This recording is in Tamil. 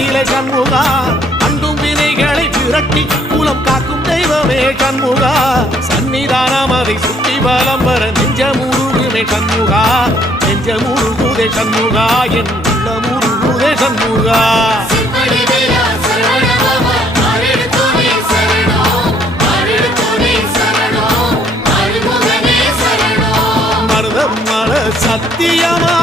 நிலை சண்முகா அண்டும் வினைகளை விரட்டி குலம் காக்கும் தெய்வமே சண்முகா சன்னிதானம் அதை சுற்றி பலம் வர நெஞ்சமுருகுமே சண்முகா நெஞ்சமுருகுதே சண்முகா என் உள்ளமுருகுதே சண்முகா மருதம் மல சத்தியமா